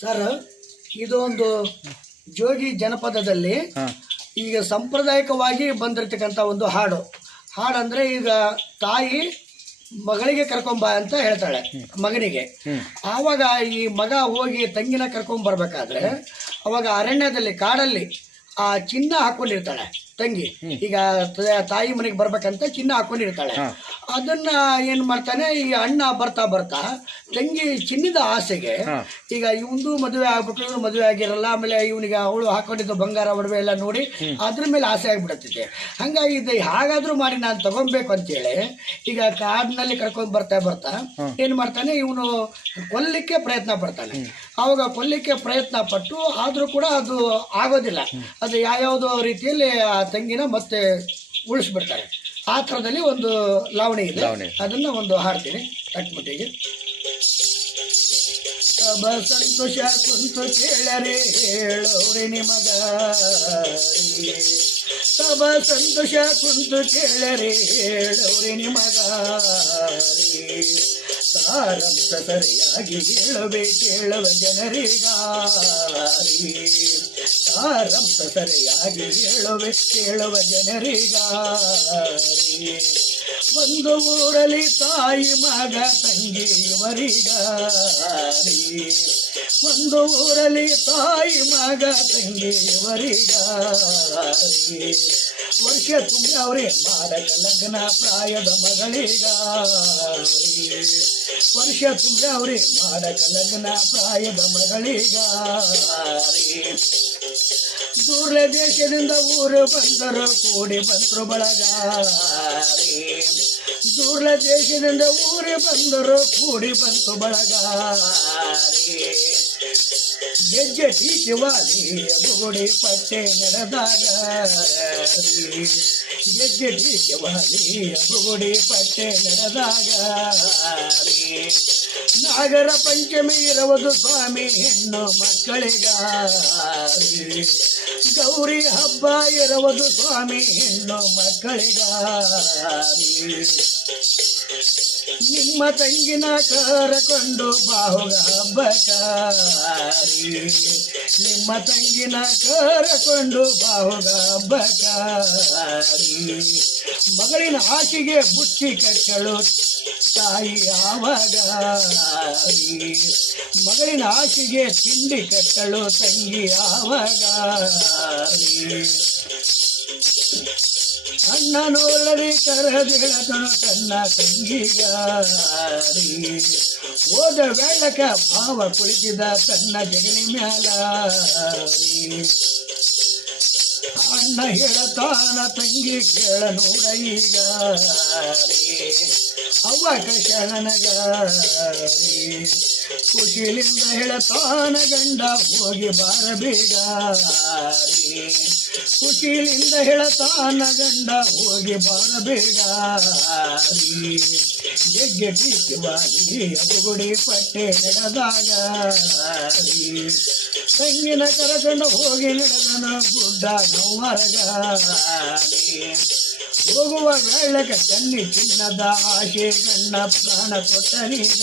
Sir ಇದು ಒಂದು ಜೋಗಿ ಜನಪದದಲ್ಲಿ ಈಗ ಸಾಂಪ್ರದಾಯಿಕವಾಗಿ ಬಂದಿರತಕ್ಕಂಥ ಒಂದು ಹಾಡು. ಹಾಡು ಅಂದ್ರೆ ಈಗ ತಾಯಿ ಮಗಳಿಗೆ ಕರ್ಕೊಂಬ ಅಂತ ಹೇಳ್ತಾಳೆ ಮಗನಿಗೆ. ಆವಾಗ ಈ ಮಗ ಹೋಗಿ ತಂಗಿನ ಕರ್ಕೊಂಬರ್ಬೇಕಾದ್ರೆ ಅವಾಗ ಅರಣ್ಯದಲ್ಲಿ ಕಾಡಲ್ಲಿ ಆ ಚಿನ್ನ ಹಾಕೊಂಡಿರ್ತಾಳೆ ತಂಗಿ. ಈಗ ತಾಯಿ ಮನೆಗೆ ಬರ್ಬೇಕಂತ ಚಿನ್ನ ಹಾಕೊಂಡಿರ್ತಾಳೆ. ಅದನ್ನ ಏನ್ ಮಾಡ್ತಾನೆ ಈ ಅಣ್ಣ ಬರ್ತಾ ಬರ್ತಾ ತಂಗಿ ಚಿನ್ನದ ಆಸೆಗೆ ಈಗ ಇವಂದು ಮದುವೆ ಆಗ್ಬೇಕು ಇವ್ನು ಮದುವೆ ಆಗಿರಲ್ಲ ಆಮೇಲೆ ಇವನಿಗೆ ಅವಳು ಹಾಕೊಂಡಿದ್ದು ಬಂಗಾರ ಒಡವೆ ಎಲ್ಲ ನೋಡಿ ಅದ್ರ ಮೇಲೆ ಆಸೆ ಆಗ್ಬಿಡತ್ತಿದೆ ಹಂಗಾಗಿ ಇದು ಹಾಗಾದ್ರೂ ಮಾಡಿ ನಾನು ತಗೊಬೇಕು ಅಂತೇಳಿ ಈಗ ಕಾಡಿನಲ್ಲಿ ಕರ್ಕೊಂಡ್ ಬರ್ತಾ ಬರ್ತಾ ಏನ್ ಮಾಡ್ತಾನೆ ಇವನು ಕೊಲ್ಲಿಕ್ಕೆ ಪ್ರಯತ್ನ ಪಡ್ತಾನೆ. ಅವಾಗ ಕೊಲ್ಲಿಕ್ಕೆ ಪ್ರಯತ್ನ ಪಟ್ಟು ಆದ್ರೂ ಕೂಡ ಅದು ಆಗೋದಿಲ್ಲ. ಅದು ಯಾವ್ಯಾವುದೋ ರೀತಿಯಲ್ಲಿ ಆ ತಂಗಿನ ಮತ್ತೆ ಉಳಿಸ್ಬಿಡ್ತಾರೆ. ಆ ಥರದಲ್ಲಿ ಒಂದು ಲಾವಣಿ ಇದೆ. ಲಾವಣಿ. ಅದನ್ನ ಒಂದು ಹಾಡ್ತೀನಿ. ಕಟ್ಮುಟ್ಟಿಗೆ ಸಬ ಸಂತೋಷ ಕುಂತು ಕೇಳರೆ ಹೇಳೋರಿ ನಿಮಗ. ಸಬ ಸಂತೋಷ ಕುಂತು ಕೇಳರೆ ಹೇಳೋರಿ ನಿಮಗ. ಸಾರಂತ ಸರಿಯಾಗಿ ಹೇಳುವೆ ಕೇಳುವ ಜನರಿಗಾರಿ ಸಾರಂತ ಸರಿಯಾಗಿ ಹೇಳುವೆ ಕೇಳುವ ಜನರಿಗಾರಿ ಒಂದು ಊರಲ್ಲಿ ತಾಯಿ ಮಗ ತಂಗಿ ಇವರಿಗಾರಿ ಒಂದು ಊರಲ್ಲಿ ತಾಯಿ ಮಗ ತಂಗಿ ಇವರಿಗಾರಿ ವರ್ಷ ತುಂಬವ್ರೆ ಮಾಡಕ ಲಗ್ನ ಪ್ರಾಯದ ಮಗಳಿಗಾರಿ ವರ್ಷ ತುಂಬವ್ರೆ ಮಾಡಕ ಲಗ್ನ ಪ್ರಾಯದ ಮಗಳಿಗಾರಿ ದೂರ ದೇಶದಿಂದ ಊರು ಬಂದರು, ಕೂಡಿ ಬಂದರು ಬಳಗಾರಿ ದೂರ ದೇಶದಿಂದ ಊರು ಬಂದರು, ಕೂಡಿ ಬಂತು ಬಳಗಾರಿ ಗೆಜ್ಜೆ ಟೀಕಿವಾಲಿ ಬುಗುಡಿ ಪಟ್ಟೆ ನಡೆದಾಗ. ಹೆಜ್ಜೆ ಟೀಕಿವಾಲಿ ಬುಗುಡಿ ಪಟ್ಟೆ ನಡೆದಾಗ. ನಾಗರ ಪಂಚಮಿ ಇರುವುದು ಸ್ವಾಮಿ ಹೆಣ್ಣು ಮಕ್ಕಳಿಗಾರಿ ಗೌರಿ ಹಬ್ಬ ಇರುವುದು ಸ್ವಾಮಿ, ಹೆಣ್ಣು ಮಕ್ಕಳಿಗ. ನಿಮ್ಮ ತಂಗಿನ ಕರಕೊಂಡು ಬಾಹುಗ ಹಬ್ಬಕಾರಿ ನಿಮ್ಮ ತಂಗಿನ ಕರಕೊಂಡು ಬಾಹುಗ ಹಬ್ಬಕಾರಿ ಮಗಳಿನ ಆಕೆಗೆ ಬುಚ್ಚಿ ಕಟ್ಟಳು ತಾಯಿ ಆವಗಾರಿ ಮಗಳಿನ ಆಶೆಗೆ ತಿಂಡಿ ಕಟ್ಟಳು ತಂಗಿ ಆವಾಗ ಅಣ್ಣ ನೋಡಲಿ ಕರದಿಳತನು ತನ್ನ ತಂಗಿಗಾರಿ. ಓದ ಬೆಳಕ ಭಾವ ಕುಳಿತಿದ ತನ್ನ ಜಗಲಿ ಮ್ಯಾಲಾರಿ. ಅಣ್ಣ ಹೇಳತಾನ ತಂಗಿ ಕೇಳ ನೋಡ ಈಗ ಅವ್ವ ಶರಣನಗಾರಿ ಕುಶಿಲಿಂದ ಹೇಳತಾನ ಗಂಡ ಹೋಗಿ ಬಾರ ಖುಷಿಲಿಂದ ಹೇಳತಾನ ಗಂಡ, ಹೋಗಿ ಬರಬೇಡ. ಜಗ್ಗೆ ಟೀಕಿವಾಗಿ ಅಬುಗುಡಿ ಪಟ್ಟೆ ನಡೆದಾಗ. ತಂಗಿನ ಕರಕೊಂಡು ಹೋಗಿ ನಡೆದನ ಗುಡ್ಡ ನವರಗಾರಿ ಹೋಗುವ ವೇಳಕ ಕನ್ನಿ ಚಿನ್ನದ ಆಶೆ ಗಣ್ಣ ಪ್ರಾಣ ಕೊಟ್ಟನಿಗ.